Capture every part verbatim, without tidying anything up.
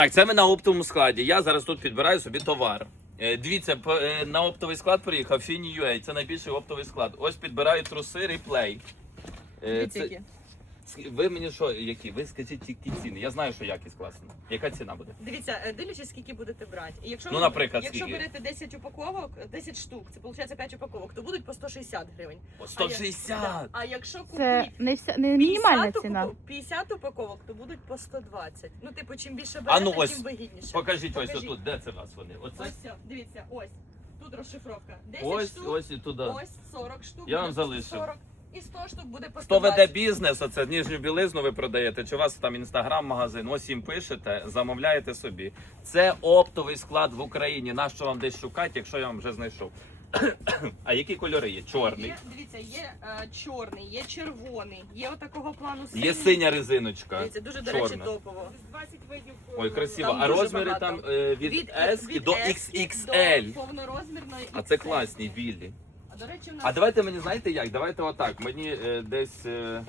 Так, це ми на оптовому складі. Я зараз тут підбираю собі товар. Е, Дивіться, по- е, на оптовий склад приїхав Fini.ua, це найбільший оптовий склад. Ось підбираю труси Replay. Е, Дивіться, це- які. Ск- Ви мені що, які? Ви скажіть тільки ціни. Я знаю, що якість класна. Яка ціна буде? Дивіться, е, дивлячись, скільки будете брати. І якщо Ну, ви- наприклад, якщо скільки? берете десять упаковок, десять штук, це виходить п'ять упаковок, то будуть по сто шістдесят гривень. О, сто шістдесят! Да. А якщо Це купити не вся не мінімальна п'ятдесят ціна. упаков- п'ятдесят упаковок, то будуть по сто двадцять. Ну, типу, чим більше А берете, ну ось, тим вигідніше. Покажіть ось Покажіть. отут, де це у вас вони? Оце? Ось, все, дивіться, ось. Тут розшифровка. десять Ось, штук, ось і туди. ось сорок штук. Я вам буде залишив. сорок. І сто штук буде по сто Хто веде двадцять. бізнес, оце нижню білизну ви продаєте, чи у вас там інстаграм-магазин, ось їм пишете, замовляєте собі. Це оптовий склад в Україні. Нащо вам десь шукати, якщо я вам вже знайшов? А які кольори є? Чорний. Є, дивіться, є е, чорний, є червоний, є отакого плану синій. Є синя резиночка. Дивіться, дуже, до речі, Чорна. топово. Ой, красиво. Там а дуже розміри багато. там е, від, S від до S ікс ікс ель. До повнорозмірної А це ікс ель. класні, білі. А, до речі, у нас... А давайте мені, знаєте як? Давайте отак. Мені е, десь. Е,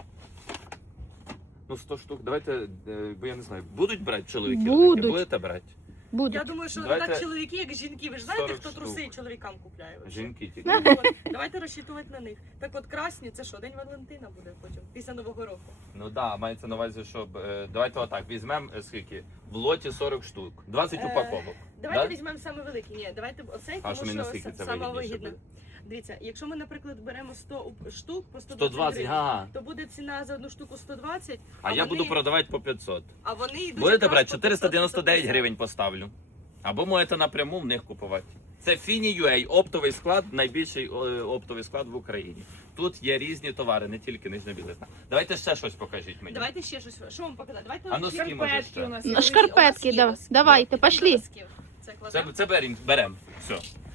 ну, сто штук. Давайте, е, бо я не знаю, будуть брати чоловіки? Будуть. отакі? Будете брати? Будуть. Я думаю, що Давайте так чоловіки, як жінки. Ви ж знаєте, сорок хто штук. труси чоловікам купляє? вообще? Жінки тільки. Ну, от, давайте розчитувати на них. Так от красні, це що, День Валентина буде потім, після Нового року. Ну так, да, мається на увазі, щоб. Е, давайте отак. Візьмемо е, скільки? В лоті сорок штук. двадцять Е, упаковок. Давайте Да? візьмемо саме великий. Ні, давайте оцей, А тому що мені що наскільки с- це сама вигідніше вигідна. буде? Дивіться, якщо ми, наприклад, беремо сто уп- штук по сто сто двадцять двадцять, гривень, га. то буде ціна за одну штуку сто двадцять, А я вони- буду продавати по п'ятсот. а вони йдуть Будете якраз брати по чотириста дев'яносто дев'ять п'ятсот. гривень поставлю. Або можете напряму в них купувати. Це Fini.ua, оптовий склад, найбільший е, оптовий склад в Україні. Тут є різні товари, не тільки нижня білизна. Давайте ще щось покажіть мені. Давайте ще щось. Що вам показати? Давайте А носки ще- може ще? Ну, шкарпетки, да. Давайте, пошли. Це Це, кладемо. це берем, берем. Все.